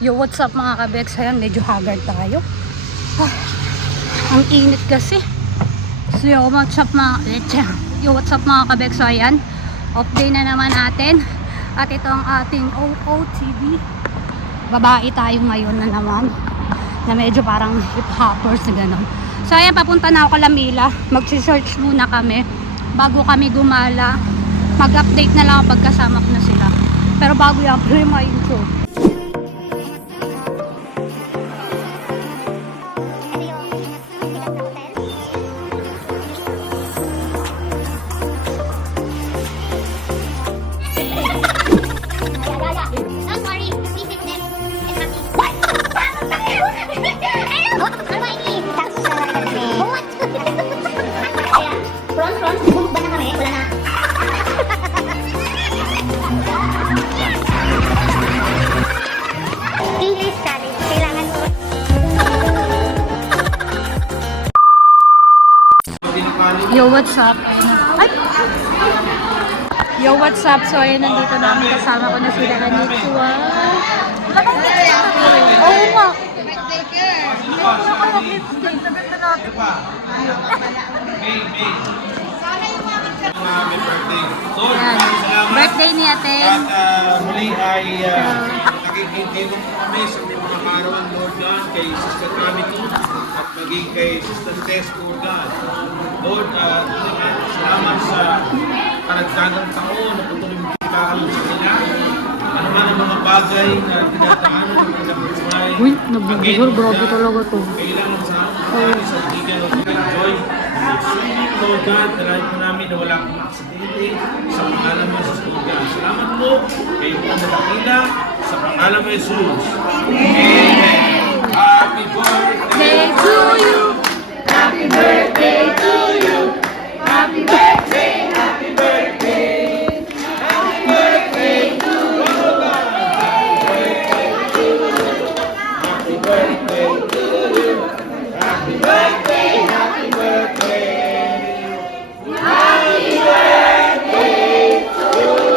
Yo, what's up mga kabeks? Ayan, medyo haggard tayo. Ang init kasi. So, yo, what's up mga kabeks? So, ayan, off day na naman natin. At ito ang ating OOTD. Babae tayo ngayon na naman. Na medyo parang hip-hoppers na gano'n. So, ayan, papunta na ako Kalamila. Mag-search muna kami. Bago kami gumala. Mag-update na lang ako pagkasama ko na sila. Pero bago yan, play my intro. Yo, what's up? Ay! Yo, what's up? So, ayun, nandito namin kasama ko na sila Anitwa. Oo nga. Birthday ni Ate. At muli ay nagiging kami sa mga karawan, Lord God, kay Sister Kamito at maging kay Sister Tess, Lord God. Lord, salamat sa karagdagang taon na patuloy mo kailangan sa kanila. Ano man ang mga bagay na tinataanan ng kanilang buhay. Uy, nabibigol. Grabe talaga to. Kailangan sa amin sa bigyan ng enjoy. Lord God, dalahin po namin na wala akong aksidente sa pangalan mo Jesus, Lord God. Salamat po kayo po na nakila sa pangalan mo Jesus. Amen. Happy birthday to you. Happy birthday to you. Happy birthday, happy birthday. Happy birthday to you. Happy birthday to you. Happy birthday, happy birthday. Happy birthday to you.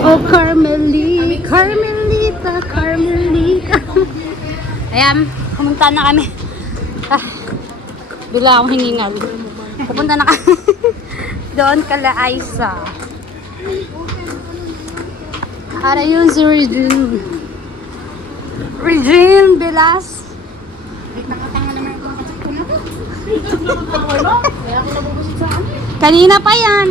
Oh, Carmelita. Ayan, pumunta na kami. Bigla akong hiningal. Pupunta na kami. Doon kala Aiza. Para yun si Regine Velas. Kanina pa yan.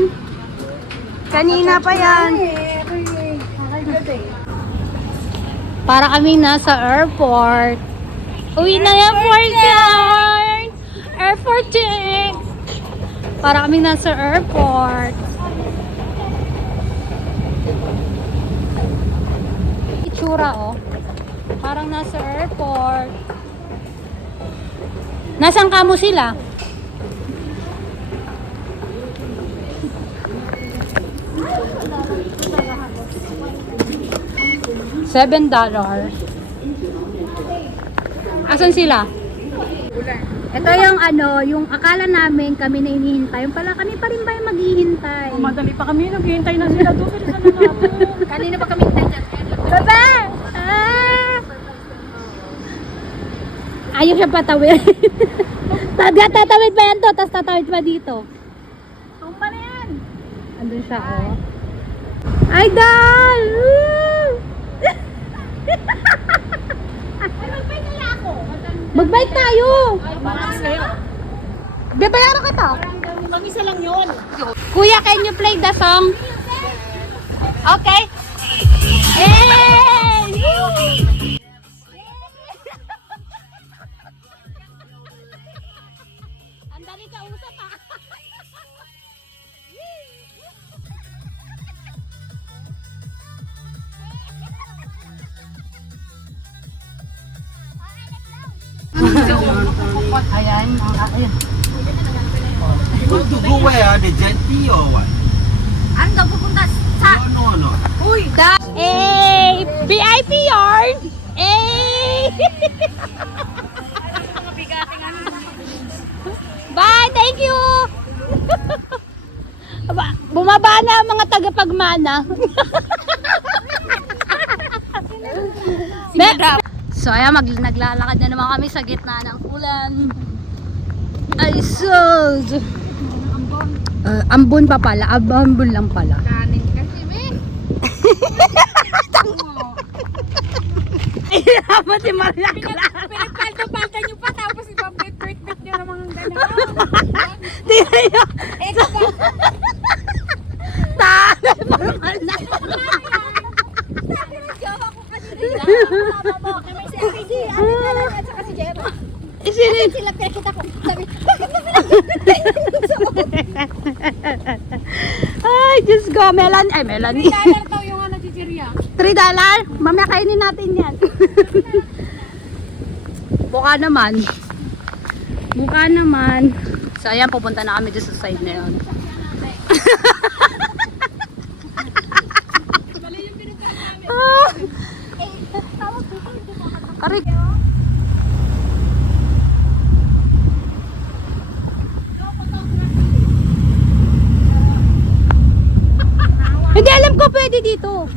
Para kami nasa airport. Uwi na yung airport check. Para kami nasa airport. Itsura oh. Parang nasa airport. Nasaan kamo sila? $7. Asan sila? Ito yung yung akala namin kami na hinihintay. Yung pala kami pa rin ba yung maghihintay? Madali pa kami, naghihintay na sila doon. Kanina pa kami hintay dyan. Baba! Ayaw siya patawid. Tatawid pa yan to, tapos tatawid pa dito. Tumba na yan. Andun siya, oh. Idol! Magbay nila ako. Mag-bike tayo! Max kayo. Babayaran kita. Pang isa lang yun. Kuya, can you play the song? Okay. Hey! Ang dali ka usap ah. Ayan, ayan. You want to go where? The jetty or what? Ano daw pupunta sa... No. Uy! Eh! VIP yard! Eh! Bye! Thank you! Aba, Bumaba na ang mga tagapagmana. So ayan, naglalakad na naman kami sa gitna ng ulan. Ay sus! Ambon pa pala, ambon lang pala. Kanin kasi, be. Dapat si Maria Clara. Pinagpalta-palta nyo pa, tapos ibabit-bit-bit nyo namang gano'n. Di kayo. Tanay, formal na. Sabi ng jowa ko kanina. Kasama mo, kay may si Ate G, Ate Clara at saka si Gemma. Isinin. Sila pinakita ko. Sabi, bakit na pinakita yung suot? Ay, Diyos ko. Melanie. $3 daw yung ano, chichirya. $3? Mamaya kainin natin yan. Mukha naman. So ayan, pupunta na kami dito sa side na yun. Aray. Hindi alam ko pwede dito.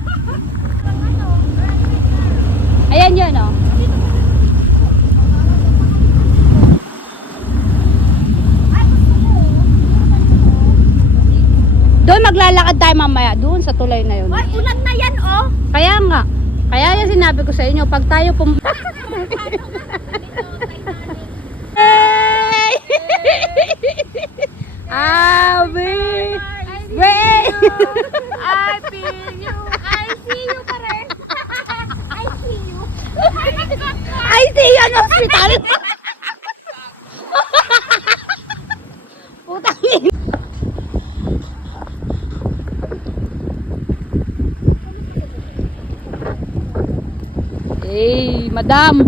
Ayan yun, oh. Doon maglalakad tayo mamaya, doon sa tulay na yun. Ay, ulan na yan, oh. Kaya nga. Kaya yung sinabi ko sa inyo, pag tayo Hey! Abi! Wait! I feel you. I see you pa rin. I see you. I see you ang hospital! Putang ina! Hey, madam!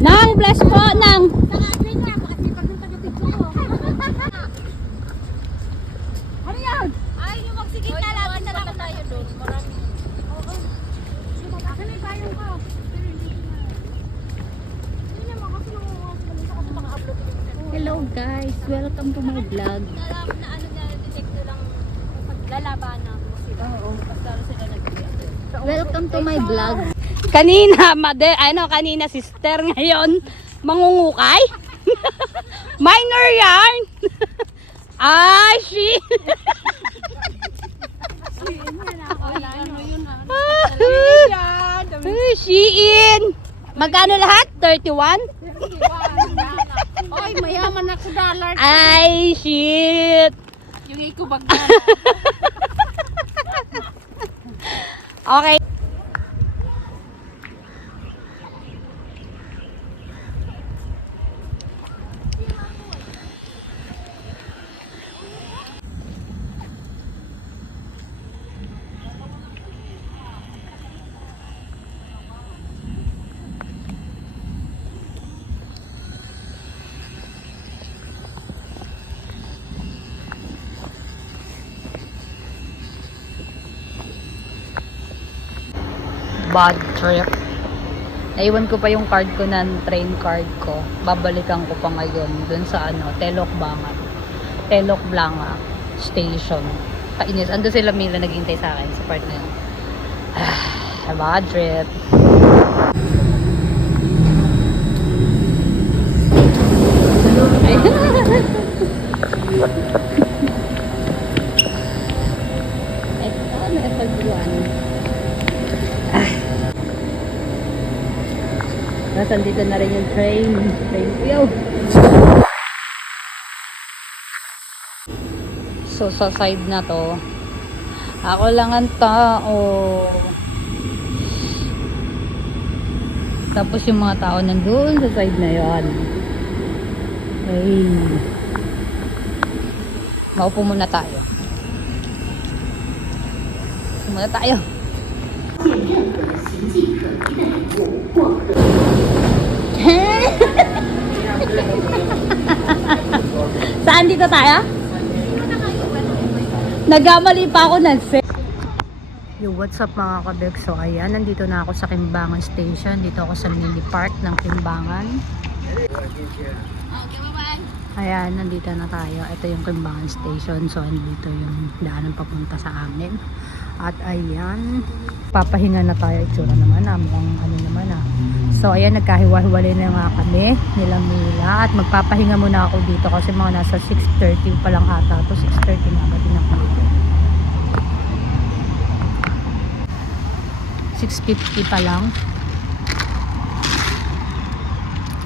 Nang, bless po, nang! Ano yan? Ay, yung magsigit na natin na lang tayo doon. Marami. Oo. Akin na tayong ka. Hindi naman kasi yung mga-upload. Hello guys, welcome to my vlog. Na ano na, detect na lang paglalabanan mo sila. Oo. Basta sila nag-detect. Welcome to my vlog. Kanina, kanina sister, ngayon mangungukay. Minor yarn. Ay, she. Shein. Magkano lahat? 31? Ay, mayaman ako sa dollar. Ay, shit. Yung ikubag na. Okay. Bad trip. Naiwan ko pa yung card ko ng train card ko. Babalikan ko pa ngayon dun sa Telok Blanca station. Kainis. Ando sila Mila naghihintay sa akin sa part na yun. Bad trip. Tapos andito na rin yung train. Yo! So sa side na to, ako lang ang tao. Tapos yung mga tao nandun sa side na yon. Hey. Maupo muna tayo. Muna tayo. Saan dito tayo? Nagkamali pa ako ng set. Yo, what's up mga kabeg? So ayan, nandito na ako sa Kimbangan Station. Dito ako sa mini park ng Kimbangan. Okay, bye-bye. Ayan, nandito na tayo. Ito yung Kimbangan Station. So, nandito yung daanan papunta sa amin. At ayan, papahinga na tayo. Itsura naman mukhang ano naman So, ayan, nagkahiwa-hiwalay na nga kami nila Mila. At magpapahinga muna ako dito kasi mga nasa 6:30 pa lang ata to. 6:30 na ba? Din ako. 6:50 pa lang.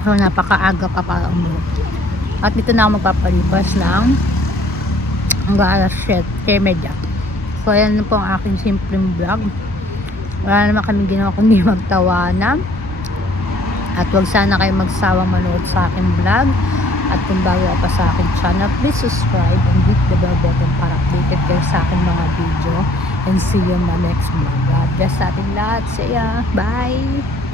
So, napakaaga pa pa umuwi. At dito na ako magpapalipas ng hanggang alas 7:30. So, ayan po ang aking simpleng vlog. Wala naman kami ginawa kundi magtawanan. At huwag sana kayo magsawang manood sa aking vlog. At kung bago ka pa sa aking channel, please subscribe and hit the bell button para updated kayo sa aking mga video. And see you in my next vlog. God bless sa ating lahat. See ya. Bye!